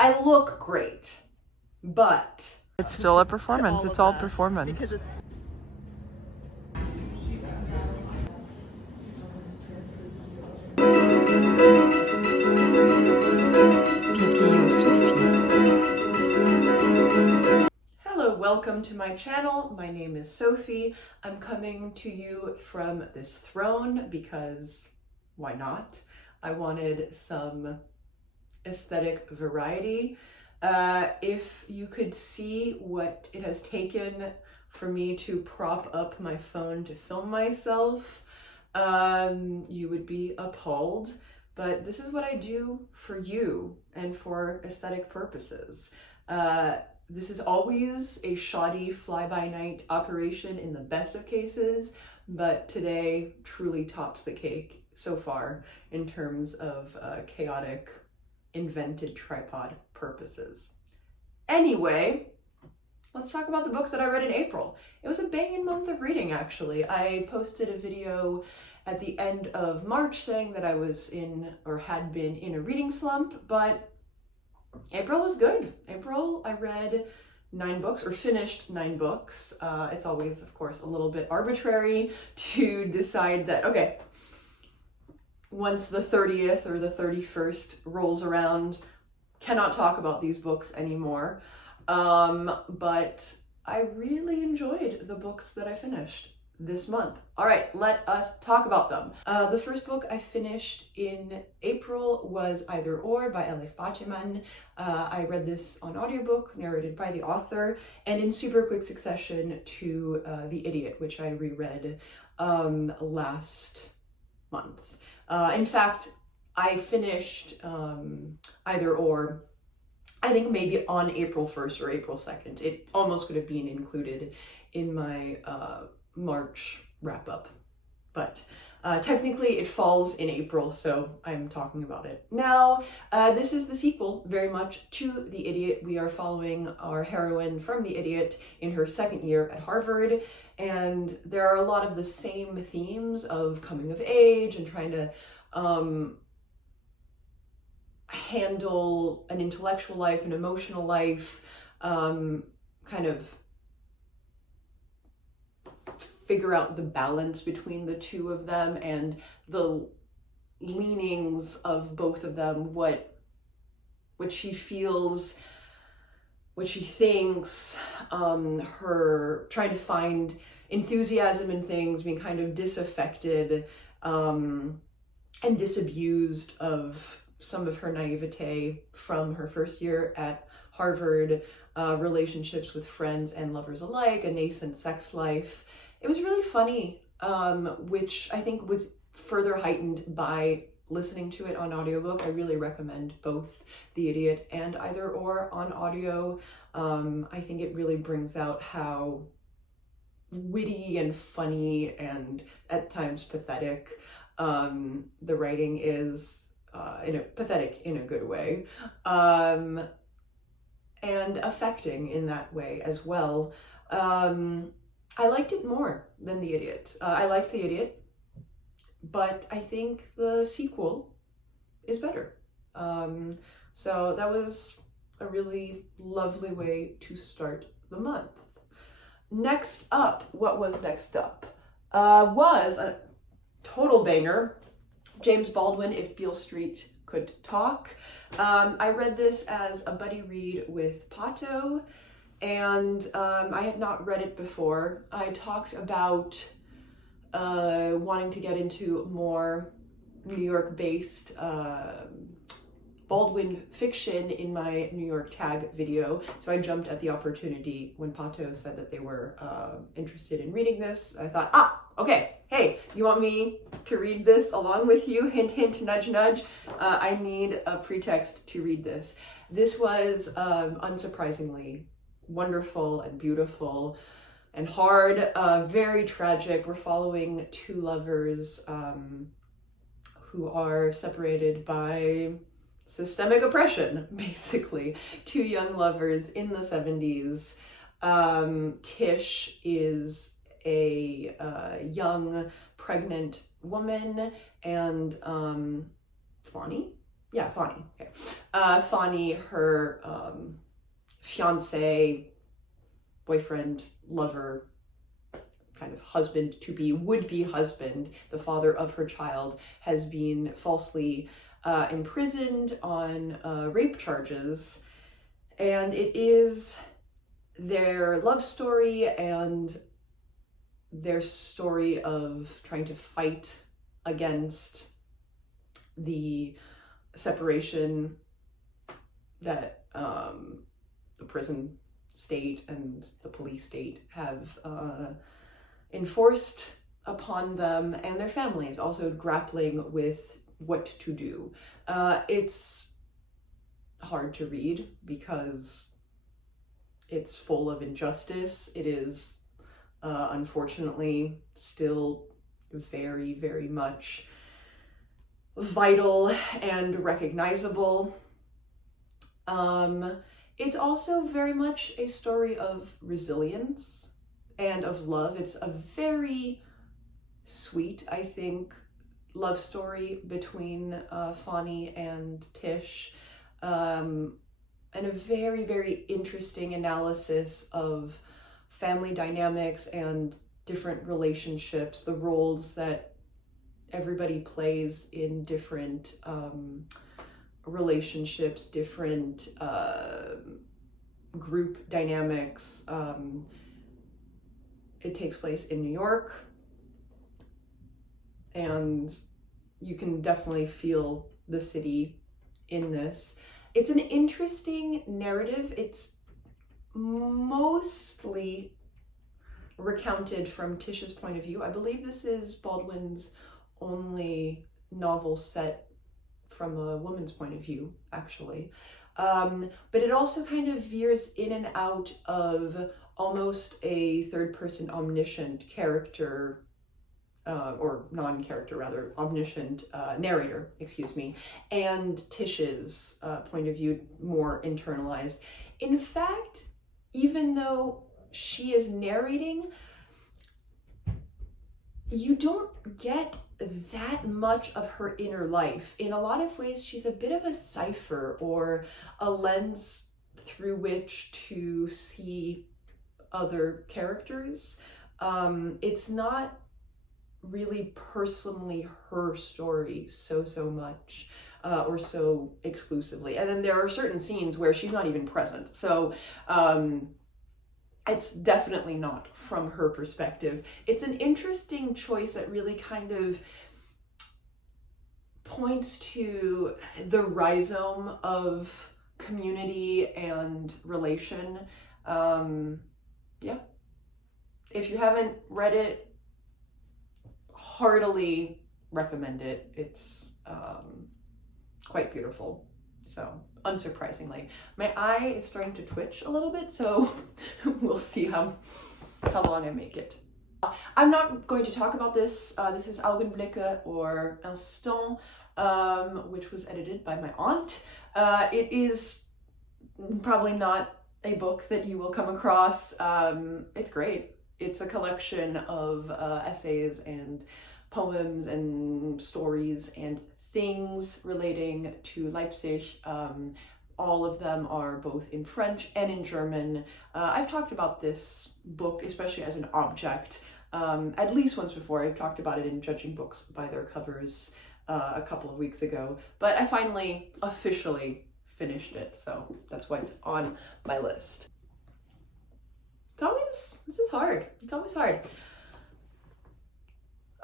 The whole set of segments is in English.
I look great, but it's still a performance. It's all performance. Because it's Hello, welcome to my channel. My name is Sophie. I'm coming to you from this throne because why not? I wanted some aesthetic variety. If you could see what it has taken for me to prop up my phone to film myself, you would be appalled. But this is what I do for you and for aesthetic purposes. This is always a shoddy fly-by-night operation in the best of cases, but today truly tops the cake so far in terms of chaotic, invented tripod purposes. Anyway, let's talk about the books that I read in April. It was a banging month of reading, actually. I posted a video at the end of March saying that I was in, or had been in, a reading slump, but April was good. April, I read 9 books, or finished 9 books. It's always, of course, a little bit arbitrary to decide that, okay, once the 30th or the 31st rolls around, cannot talk about these books anymore. But I really enjoyed the books that I finished this month. All right, let us talk about them. The first book I finished in April was Either Or by Elif Batuman. I read this on audiobook, narrated by the author, and in super quick succession to The Idiot, which I reread last month. In fact, I finished Either Or, I think maybe on April 1st or April 2nd. It almost could have been included in my March wrap-up, but technically it falls in April, so I'm talking about it now. This is the sequel very much to The Idiot. We are following our heroine from The Idiot in her second year at Harvard, and there are a lot of the same themes of coming of age and trying to handle an intellectual life, an emotional life, kind of figure out the balance between the two of them and the leanings of both of them, what she feels, what she thinks, her trying to find enthusiasm in things, being kind of disaffected and disabused of some of her naivete from her first year at Harvard, relationships with friends and lovers alike, a nascent sex life. It was really funny, which I think was further heightened by listening to it on audiobook. I really recommend both The Idiot and Either Or on audio. I think it really brings out how witty and funny and at times pathetic the writing is, pathetic in a good way, and affecting in that way as well. I liked it more than The Idiot. I liked The Idiot, but I think the sequel is better. So that was a really lovely way to start the month. Next up, what was next up? Was a total banger, James Baldwin, If Beale Street Could Talk. I read this as a buddy read with Pato, and I had not read it before. I talked about wanting to get into more New York-based Baldwin fiction in my New York tag video, so I jumped at the opportunity when Pato said that they were interested in reading this. I thought, okay, hey, you want me to read this along with you? Hint, hint, nudge, nudge. I need a pretext to read this. This was unsurprisingly wonderful and beautiful and hard, very tragic. We're following 2 lovers who are separated by systemic oppression, basically. 2 young lovers in the 70s. Tish is a young pregnant woman, and Fonnie yeah, Fani. Okay. Fani, her fiance, boyfriend, lover, kind of husband to be, would-be husband, the father of her child, has been falsely imprisoned on rape charges. And it is their love story and their story of trying to fight against the separation that the prison state and the police state have enforced upon them, and their families also grappling with what to do. It's hard to read because it's full of injustice. It is unfortunately still very, very much vital and recognizable. It's also very much a story of resilience and of love. It's a very sweet, I think, love story between Fani and Tish, and a very, very interesting analysis of family dynamics and different relationships, the roles that everybody plays in different relationships, different group dynamics. It takes place in New York, and you can definitely feel the city in this. It's an interesting narrative. It's mostly recounted from Tish's point of view. I believe this is Baldwin's only novel set from a woman's point of view, actually. But it also kind of veers in and out of almost a third-person omniscient character, or non-character rather, omniscient narrator, excuse me, and Tish's point of view more internalized. In fact, even though she is narrating, you don't get that much of her inner life. In a lot of ways, she's a bit of a cipher or a lens through which to see other characters. It's not really personally her story so much, or so exclusively. And then there are certain scenes where she's not even present. So it's definitely not from her perspective. It's an interesting choice that really kind of points to the rhizome of community and relation. Yeah. If you haven't read it, heartily recommend it. It's quite beautiful. So, unsurprisingly, my eye is starting to twitch a little bit, so we'll see how long I make it. I'm not going to talk about this. This is Augenblicke, or Instant, which was edited by my aunt. It is probably not a book that you will come across. It's great. It's a collection of essays and poems and stories and things relating to Leipzig. All of them are both in French and in German. I've talked about this book, especially as an object, at least once before. I've talked about it in Judging Books by Their Covers a couple of weeks ago, but I finally officially finished it, so that's why it's on my list. This is hard. It's always hard.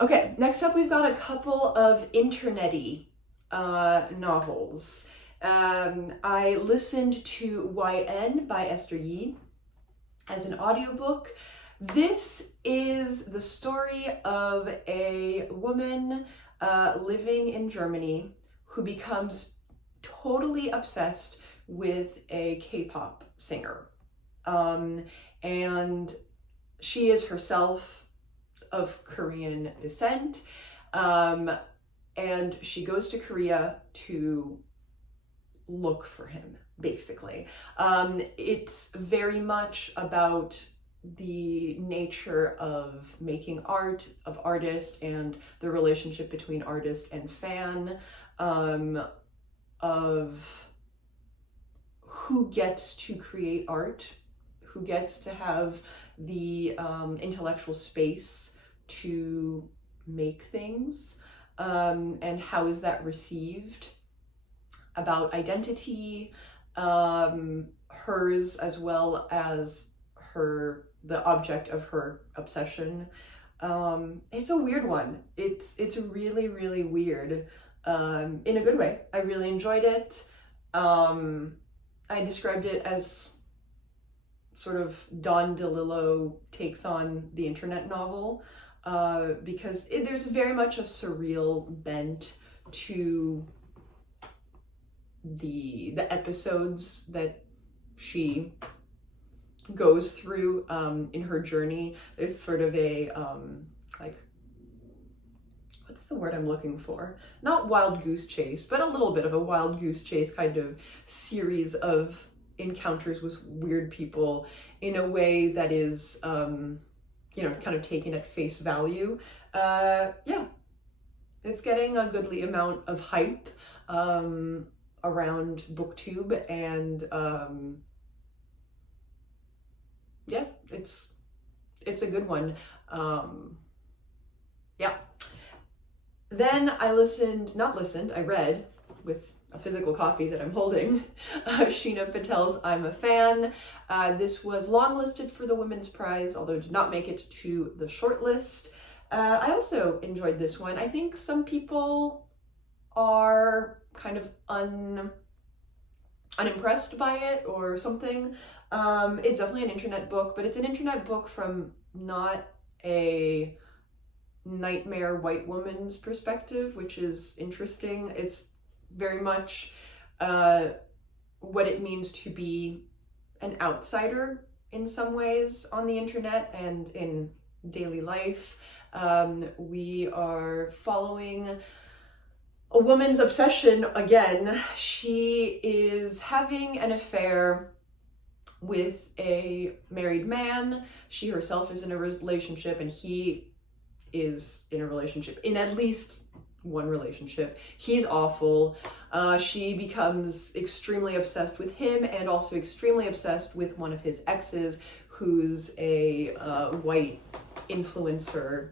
Okay, next up we've got a couple of internet-y novels. I listened to YN by Esther Yi as an audiobook. This is the story of a woman living in Germany who becomes totally obsessed with a K-pop singer. And she is herself of Korean descent, and she goes to Korea to look for him, basically. It's very much about the nature of making art, of artist, and the relationship between artist and fan, of who gets to create art, who gets to have the intellectual space to make things, and how is that received, about identity, hers as well as the object of her obsession. It's a weird one. It's really, really weird, in a good way. I really enjoyed it. I described it as sort of Don DeLillo takes on the internet novel, because there's very much a surreal bent to the episodes that she goes through in her journey. There's sort of a like, what's the word I'm looking for? Not wild goose chase, but a little bit of a wild goose chase kind of series of encounters with weird people in a way that is kind of taken at face value. Yeah, it's getting a goodly amount of hype around BookTube, and yeah, it's a good one. Yeah. Then I read with a physical copy that I'm holding, Sheena Patel's I'm a Fan. This was longlisted for the Women's Prize, although did not make it to the shortlist. I also enjoyed this one. I think some people are kind of unimpressed by it or something. It's definitely an internet book, but it's an internet book from not a nightmare white woman's perspective, which is interesting. It's very much what it means to be an outsider in some ways on the internet and in daily life. We are following a woman's obsession again. She is having an affair with a married man. She herself is in a relationship, and he is in a relationship, in at least one relationship. He's awful. She becomes extremely obsessed with him, and also extremely obsessed with one of his exes, who's a white influencer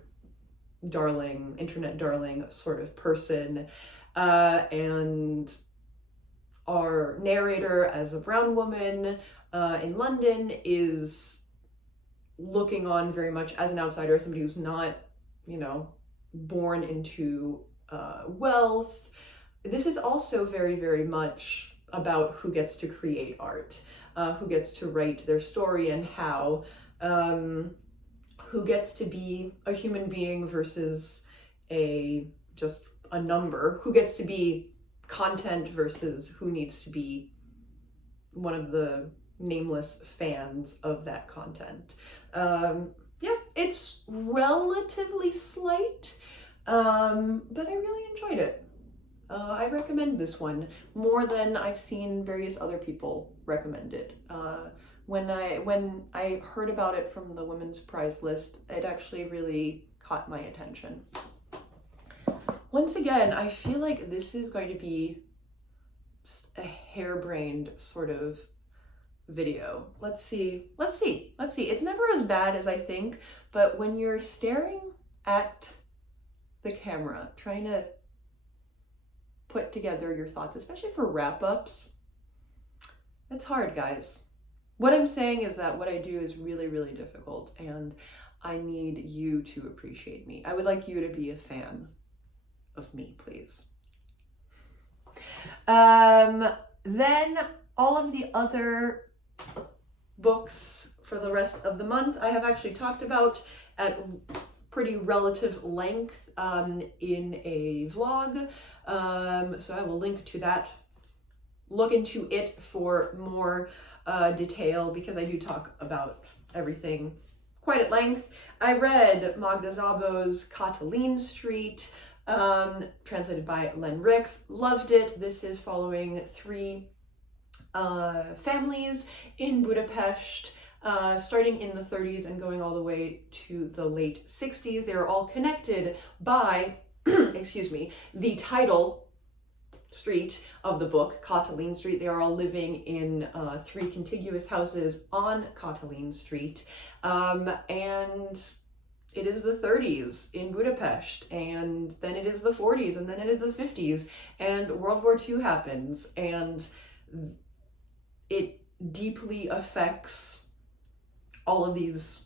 darling, internet darling sort of person. And our narrator, as a brown woman in London, is looking on very much as an outsider, somebody who's not, born into wealth. This is also very, very much about who gets to create art, who gets to write their story, and how, who gets to be a human being versus just a number, who gets to be content versus who needs to be one of the nameless fans of that content. Yeah, it's relatively slight, but I really enjoyed it. I recommend this one more than I've seen various other people recommend it. When I heard about it from the Women's Prize list, it actually really caught my attention. Once again, I feel like this is going to be just a harebrained sort of video. Let's see. It's never as bad as I think, but when you're staring at the camera, trying to put together your thoughts, especially for wrap-ups, it's hard, guys. What I'm saying is that what I do is really, really difficult, and I need you to appreciate me. I would like you to be a fan of me, please. Then all of the other books for the rest of the month I have actually talked about at pretty relative length in a vlog, so I will link to that. Look into it for more detail, because I do talk about everything quite at length. I read Magda Szabó's Katalin Street, translated by Len Ricks. Loved it. This is following 3 families in Budapest, starting in the 30s and going all the way to the late 60s. They are all connected by, excuse me, the title street of the book, Katalin Street. They are all living in 3 contiguous houses on Katalin Street. And it is the 30s in Budapest, and then it is the 40s, and then it is the 50s, and World War II happens, and it deeply affects all of these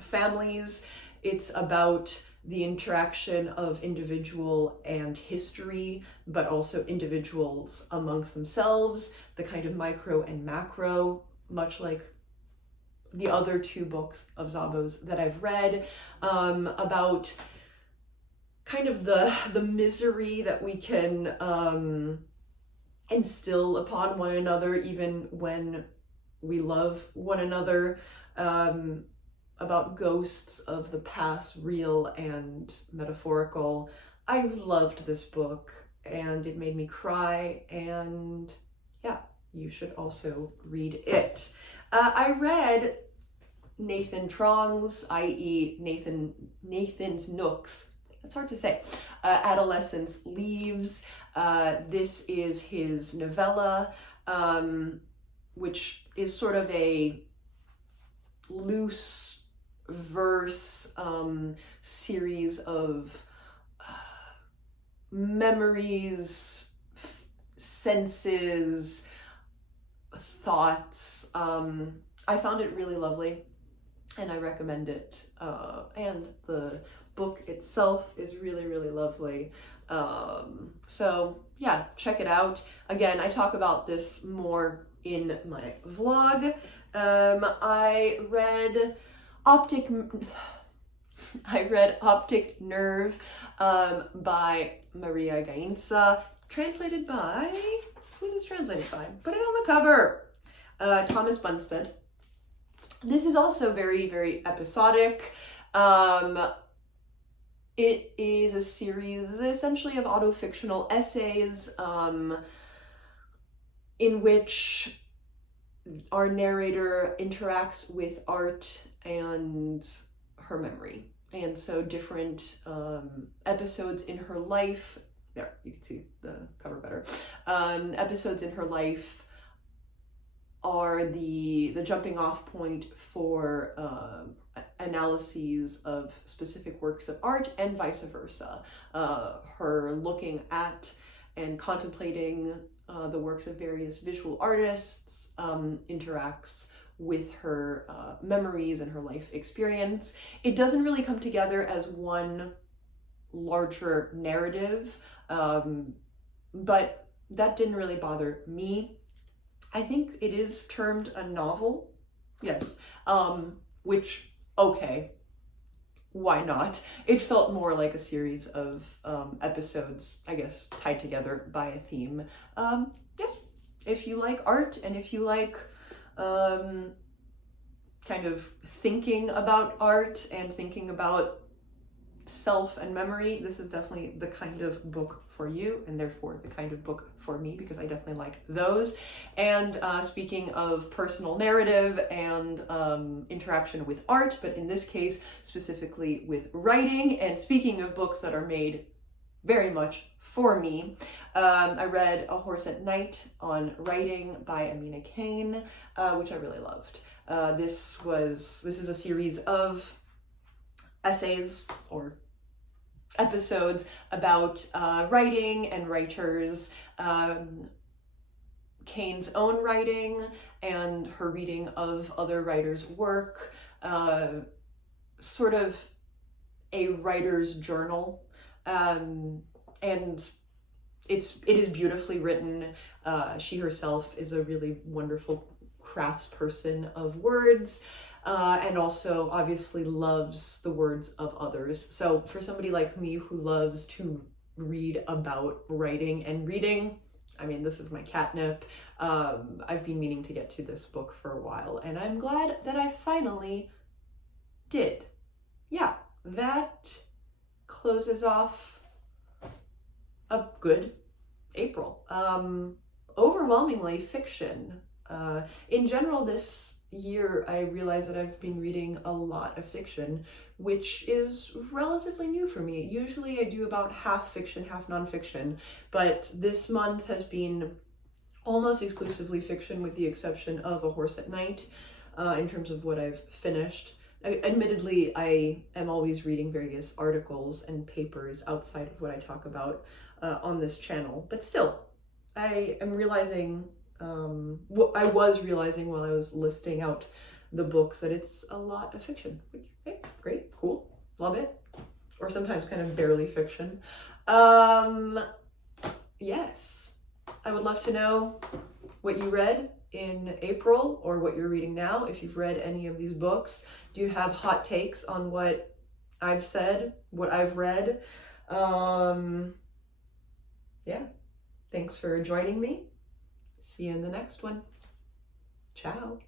families. It's about the interaction of individual and history, but also individuals amongst themselves, the kind of micro and macro, much like the other 2 books of Szabó's that I've read, about kind of the misery that we can instill upon one another even when we love one another, about ghosts of the past, real and metaphorical. I loved this book and it made me cry, and yeah, you should also read it. I read Nathan Truong's, i.e. Nathan's Nooks, it's hard to say, Adolescence Leaves. This is his novella, which is sort of a loose verse series of memories, senses, thoughts. I found it really lovely and I recommend it. And the book itself is really, really lovely. So yeah, check it out. Again, I talk about this more in my vlog. I read Optic Nerve by María Gainza, translated by, who's this translated by? Put it on the cover. Thomas Bunstead. This is also very, very episodic. It is a series essentially of autofictional essays in which our narrator interacts with art and her memory. And so different episodes in her life, there, you can see the cover better, episodes in her life are the jumping off point for analyses of specific works of art and vice versa. Her looking at and contemplating the works of various visual artists interacts with her memories and her life experience. It doesn't really come together as one larger narrative, but that didn't really bother me. I think it is termed a novel, yes, which, okay, why not? It felt more like a series of episodes, I guess, tied together by a theme. Yes, if you like art and if you like kind of thinking about art and thinking about self and memory, this is definitely the kind of book for you, and therefore the kind of book for me, because I definitely like those. And speaking of personal narrative and interaction with art, but in this case specifically with writing, and speaking of books that are made very much for me, I read A Horse at Night on Writing by Amina, Cain, which I really loved. This is a series of essays or episodes about writing and writers, Cain's own writing and her reading of other writers' work, sort of a writer's journal, and it is beautifully written. She herself is a really wonderful craftsperson of words, and also obviously loves the words of others. So for somebody like me who loves to read about writing and reading, I mean, this is my catnip. I've been meaning to get to this book for a while, and I'm glad that I finally did. Yeah, that closes off a good April. Overwhelmingly fiction. In general, this year I realized that I've been reading a lot of fiction, which is relatively new for me. Usually I do about half fiction, half nonfiction, but this month has been almost exclusively fiction with the exception of A Horse at Night in terms of what I've finished. Admittedly, I am always reading various articles and papers outside of what I talk about on this channel, but still, I am realizing, what I was realizing while I was listing out the books, that it's a lot of fiction. Okay, great, cool, love it. Or sometimes kind of barely fiction. Yes, I would love to know what you read in April or what you're reading now. If you've read any of these books, do you have hot takes on what I've said, what I've read? Yeah, thanks for joining me. See you in the next one. Ciao.